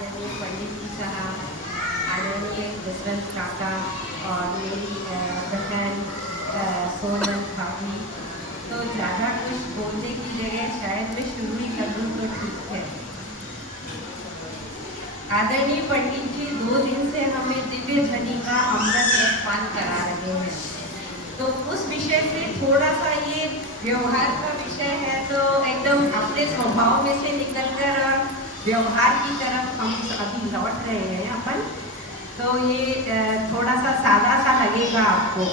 आदरणीय पंडित जी साहब, आदरणीय जसवंत काका और मेरी बहन सोनल भाभी। तो ज़्यादा कुछ बोलने की जगह शायद मैं शुरू ही कर दूँ तो ठीक है। आदरणीय पंडित जी 2 दिन से हमें दिव्य ध्वनि का अमृत रसपान करा रहे हैं। तो उस विषय से थोड़ा सा ये व्यवहार का विषय है, तो एकदम अपने स्वभाव में से निकलकर और व्यवहार की तरफ हम अभी लौट रहे हैं अपन। तो ये थोड़ा सा सादा सा लगेगा आपको।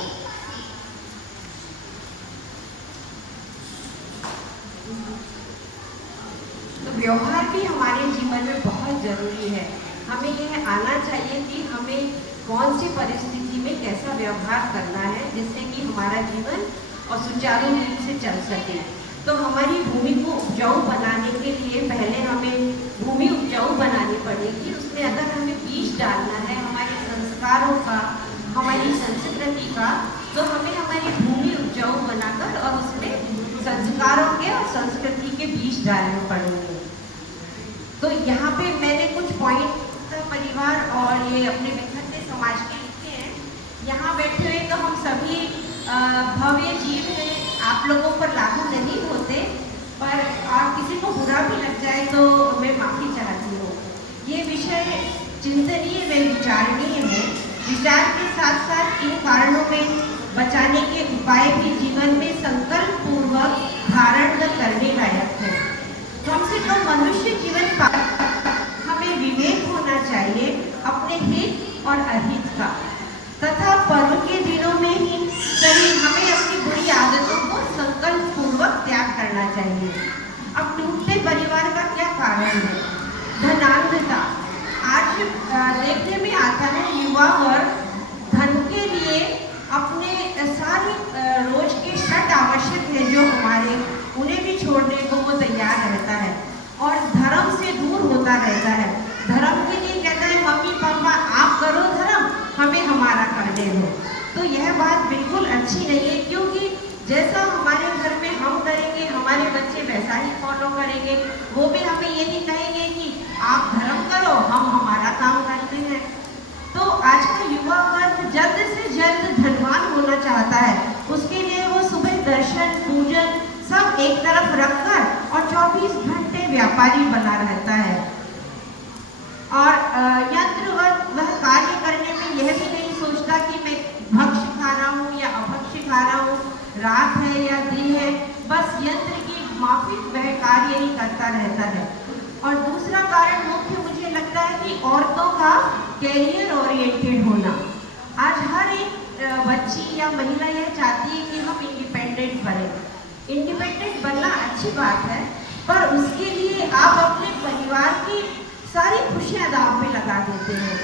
तो व्यवहार भी हमारे जीवन में बहुत ज़रूरी है। हमें यह आना चाहिए कि हमें कौन सी परिस्थिति में कैसा व्यवहार करना है जिससे कि हमारा जीवन और सुचारू रूप से चल सके। तो हमारी भूमि को उपजाऊ बनाने के लिए पहले हमें भूमि उपजाऊ बनानी पड़ेगी। उसमें अगर हमें बीज डालना है हमारे संस्कारों का, हमारी संस्कृति का, तो हमें हमारी भूमि उपजाऊ बनाकर और उसमें संस्कारों के और संस्कृति के बीज डालने पड़ेंगे। तो यहाँ पे मैंने कुछ पॉइंट परिवार और ये अपने विखंडे समाज के लिखे हैं। यहाँ बैठे हुए तो हम सभी भव्य जीव हैं, आप लोगों पर लागू नहीं होते, पर और किसी को बुरा भी लग जाए तो मैं माफ़ी चाहती हूँ। ये विषय चिंतनीय व विचारणीय है। विचार के साथ साथ इन कारणों में बचाने के उपाय भी जीवन में संकल्प पूर्वक धारण करने लायक है। कम से कम मनुष्य जीवन पर हमें विवेक होना चाहिए अपने हित और अहित का, तथा पर्व के दिनों में ही सही हमें अपनी बुरी आदतों को संकल्प पूर्वक त्याग करना चाहिए। अब टूटते परिवार का क्या कारण है? धनांधता। आज देखने में आता है युवा वर्ग धन के लिए अपने सारी रोज के षट आवश्यक है जो हमारे, उन्हें भी छोड़ने को वो तैयार रहता है और धर्म से दूर होता रहता है। धर्म के लिए कहता है मम्मी पापा आप करो धर्म, हमें हमारा करने दो। तो यह बात बिल्कुल अच्छी नहीं है, क्योंकि जैसा हमारे घर में हम करेंगे हमारे बच्चे वैसा ही फॉलो करेंगे। वो भी हमें ये नहीं कहेंगे कि आप धर्म करो हम हमारा काम करते हैं। तो आज का युवा वर्ग जल्द से जल्द धनवान होना चाहता है। उसके लिए वो सुबह दर्शन पूजन सब एक तरफ रखकर और 24 घंटे व्यापारी बना रहता है और यंत्रवत वह कार्य करने में यह भी नहीं सोचता कि मैं भक्ष्य खा रहा हूँ या अभक्ष्य खा रहा हूँ, रात है या दिन है, बस यंत्र की माफिक वह कार्य ही करता रहता है। और दूसरा कारण मुख्य मुझे लगता है कि औरतों का कैरियर ओरिएंटेड होना। आज हर एक बच्ची या महिला यह चाहती है कि हम इंडिपेंडेंट बने। इंडिपेंडेंट बनना अच्छी बात है, पर उसके लिए आप अपने परिवार की सारी खुशियां दांव पे लगा देते हैं।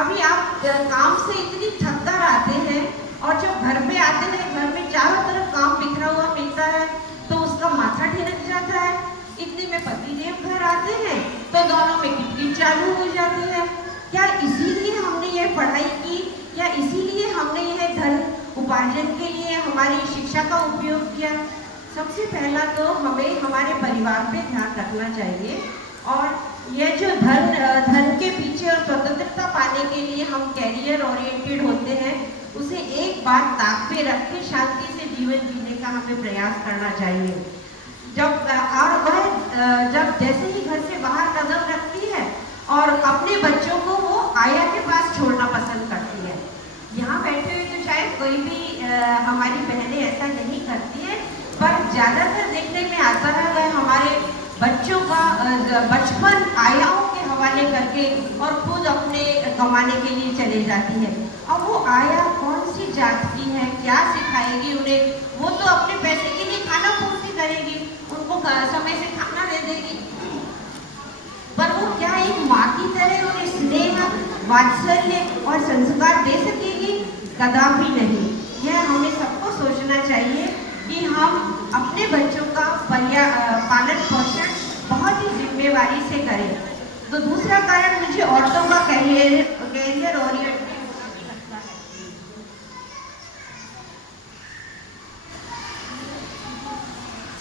अभी आप काम से इतनी थक कर आते हैं और जब घर पे आते हैं घर में चारों तरफ काम बिखरा हुआ मिलता है तो उसका माथा ठिनक जाता है। इतने में पतिदेव घर आते हैं तो दोनों में किटकिट चालू हो जाती है। क्या इसीलिए हमने यह पढ़ाई की या इसीलिए हमने यह धन उपार्जन के लिए हमारी शिक्षा का उपयोग किया? सबसे पहला तो हमें हमारे परिवार पे ध्यान रखना चाहिए और यह जो धन के पीछे और स्वतंत्रता पाने के लिए हम कैरियर ओरिएंटेड होते हैं, उसे एक बार ताक पे रख के शांति से जीवन जीने का हमें प्रयास करना चाहिए। जब जैसे ही घर से बाहर कदम रखती है और अपने बच्चों को वो आया के पास छोड़ना पसंद करती है। यहाँ बैठे हुए तो शायद कोई भी हमारी बहनें ऐसा नहीं करती है, पर ज़्यादातर देखने में आता है वह हमारे बच्चों का बचपन आयाओं के हवाले करके और खुद अपने कमाने के लिए चले जाती है। अब वो आया कौन सी जात की है, क्या सिखाएगी उन्हें? वो तो अपने पैसे के लिए खाना पूर्ति करेगी, उनको समय से खाना दे देगी, पर वो क्या एक माँ की तरह उन्हें स्नेह वात्सल्य और संस्कार दे सकेगी? कदापि नहीं। यह हमें सबको सोचना चाहिए कि हम अपने बच्चों का पालन पोषण बहुत ही जिम्मेवारी से करें। तो दूसरा कारण मुझे औरतों का कैरियर ओरिएंटेड लगता है।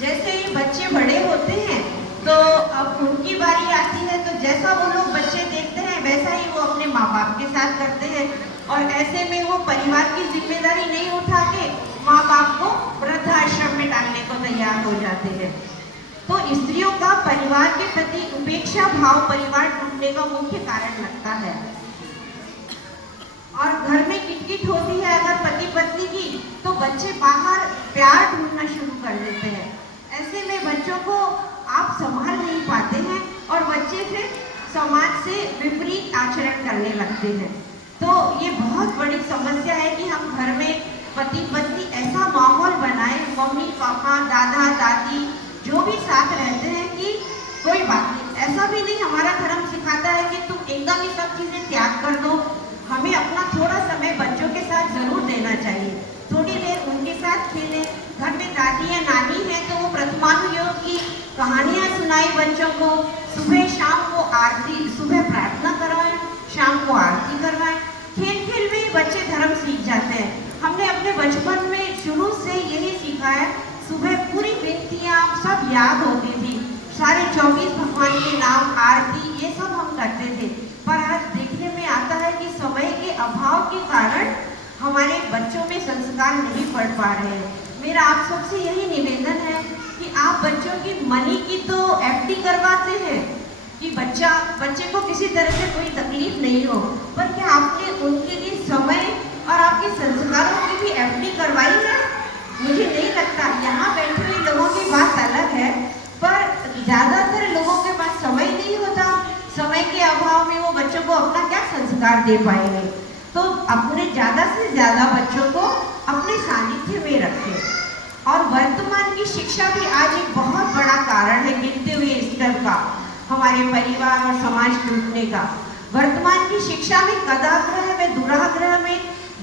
जैसे ही बच्चे बड़े होते हैं तो अब जब उनकी बारी आती है तो जैसा वो लोग बच्चे देखते हैं वैसा ही वो अपने माँ बाप के साथ करते हैं, और ऐसे में वो परिवार की जिम्मेदारी नहीं उठा के माँ बाप को वृद्धाश्रम में डालने को तैयार हो जाते हैं। तो स्त्रियों का परिवार के प्रति उपेक्षा भाव परिवार टूटने का मुख्य कारण लगता है। और घर में किटकिट होती है अगर पति पत्नी की, तो बच्चे बाहर प्यार ढूंढना शुरू कर देते हैं। ऐसे में बच्चों को आप संभाल नहीं पाते हैं और बच्चे फिर समाज से विपरीत आचरण करने लगते हैं। तो ये बहुत बड़ी समस्या है कि हम घर में पति पत्नी ऐसा माहौल बनाए, मम्मी पापा दादा दादी जो भी साथ रहते हैं कि कोई बात नहीं, ऐसा भी नहीं, हमारा धर्म सिखाता है कि तुम एकदम ही सब चीज़ें त्याग कर दो। हमें अपना थोड़ा समय बच्चों के साथ जरूर देना चाहिए, थोड़ी देर उनके साथ खेलें। घर में दादी या नानी है तो वो प्रथमानुयोग की कहानियाँ सुनाई बच्चों को, सुबह शाम को आरती, सुबह प्रार्थना करवाएं, शाम को आरती करवाएं। खेल खेल में बच्चे धर्म सीख जाते हैं। हमने अपने बचपन में शुरू से यही सीखा है, सुबह पूरी विनतियाँ सब याद होती थी, सारे 24 भगवान के नाम, आरती, ये सब हम करते थे। पर आज देखने में आता है कि समय के अभाव के कारण हमारे बच्चों में संस्कार नहीं पढ़ पा रहे हैं। मेरा आप सबसे यही निवेदन है कि आप बच्चों की मनी की तो एफडी करवाते हैं कि बच्चे को किसी तरह से कोई तकलीफ नहीं हो, पर क्या आपने उनके लिए समय और आपके संस्कारों की भी एफडी करवाई है? मुझे नहीं लगता। यहाँ बैठे हुए लोगों की बात अलग है, पर ज़्यादातर लोगों के पास समय नहीं होता। समय के अभाव में वो बच्चों को अपना क्या संस्कार दे पाएंगे। तो अपने ज़्यादा से ज़्यादा बच्चों को अपने सानिध्य में रखें। और वर्तमान की शिक्षा भी आज एक बहुत बड़ा कारण है गिरते हुए स्तर का, हमारे परिवार और समाज टूटने का। वर्तमान की शिक्षा में कदाग्रह में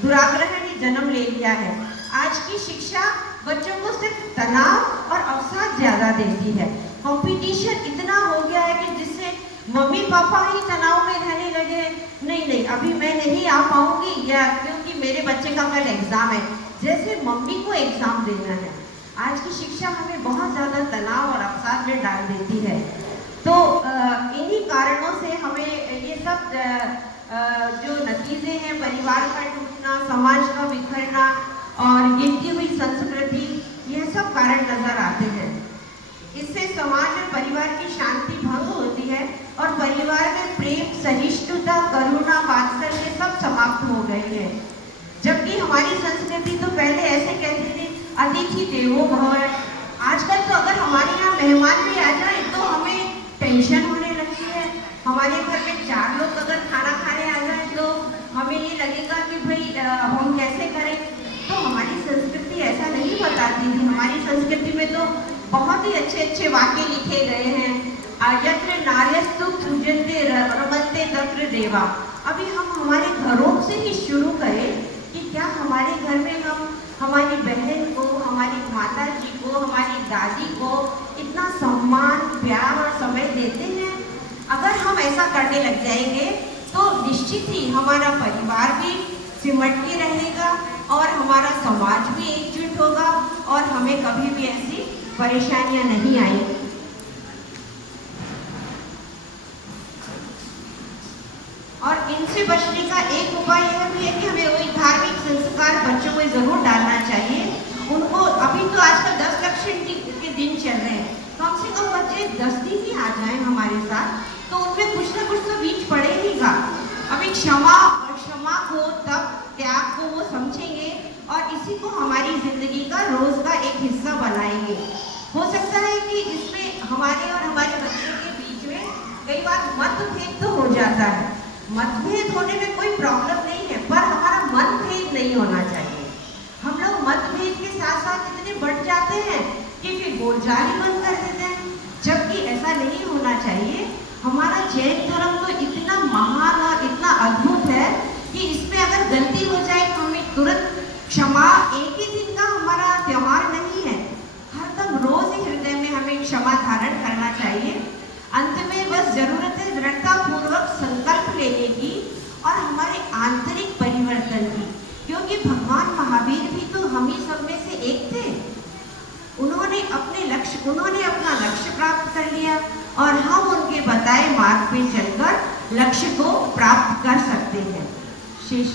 दुराग्रह ने जन्म ले लिया है। आज की शिक्षा बच्चों को सिर्फ तनाव और अवसाद ज़्यादा देती है। कंपटीशन इतना हो गया है कि जिससे मम्मी पापा ही तनाव में रहने लगे, नहीं अभी मैं नहीं आ पाऊंगी, या क्योंकि मेरे बच्चे का कल एग्जाम है, जैसे मम्मी को एग्जाम देना है। आज की शिक्षा हमें बहुत ज़्यादा तनाव और अवसाद में डाल देती है। तो इन्हीं कारणों से हमें ये सब जो नतीजे हैं, परिवार का टूटना, समाज का बिखरना और गिरती हुई संस्कृति, यह सब कारण नजर आते हैं। इससे समाज और परिवार की शांति भंग होती है और परिवार में प्रेम, सहिष्णुता, करुणा, वात्सल्य सब समाप्त हो गए हैं। जबकि हमारी संस्कृति तो पहले ऐसे कहती थी, अतिथि देवो भव। आजकल तो अगर हमारे यहाँ मेहमान भी आ जाए तो हमें टेंशन होने लगती है। हमारे घर में 4 लोग अगर खाना खाने आ जाए तो हमें ये लगेगा कि भाई हम कैसे करें। तो हमारी संस्कृति ऐसा नहीं बताती थी। हमारी संस्कृति में तो बहुत ही अच्छे वाक्य लिखे गए हैं, यत्र नार्यस्तु पूजन्ते रमन्ते तत्र देवा। अभी हम हमारे घरों से ही शुरू करें कि क्या हमारे घर में हम हमारी बहन को, हमारी माता जी को, हमारी दादी को इतना सम्मान, प्यार और समय देते हैं। अगर हम ऐसा करने लग जाएंगे तो निश्चित ही हमारा परिवार भी सिमट के रहेगा और हमारा समाज भी एकजुट होगा और हमें कभी भी ऐसी परेशानियां नहीं आएंगी। और इनसे बचने का एक उपाय यह भी है कि हमें वही धार्मिक संस्कार बच्चों में जरूर डालना चाहिए। उनको अभी तो आजकल 10 लक्षण के दिन चल रहे हैं, कम से कम बच्चे 10 दिन ही आ जाएं हमारे साथ, तो उनमें कुछ ना कुछ तो बीज पड़ेगा। अभी क्षमा को, तब त्याग को वो समझेंगे और इसी को हमारी जिंदगी का रोज का एक हिस्सा बनाएंगे। हो सकता है कि इसमें हमारे और हमारे बच्चों के बीच में कई बार मतभेद तो हो जाता है। मतभेद होने में कोई प्रॉब्लम नहीं है, पर हमारा मतभेद नहीं होना चाहिए। हम लोग मतभेद के साथ साथ इतने बढ़ जाते हैं कि फिर बोलचाल ही बंद कर देते हैं, जबकि ऐसा नहीं होना चाहिए। हमारा जैन धर्म तो इतना महान और इतना अद्भुत है कि इसमें अगर गलती हो जाए तो हमें तुरंत क्षमा, एक ही दिन का हमारा त्योहार नहीं है, हरदम रोज ही हृदय में हमें क्षमा धारण करना चाहिए। अंत में बस जरूरत है दृढ़ता पूर्वक संकल्प लेने की और हमारे आंतरिक परिवर्तन की, क्योंकि भगवान महावीर भी तो हम ही सब में से एक थे। उन्होंने अपने लक्ष्य उन्होंने अपना लक्ष्य प्राप्त कर लिया और हम उनके बताए मार्ग पे चलकर लक्ष्य को प्राप्त कर सकते हैं। शेष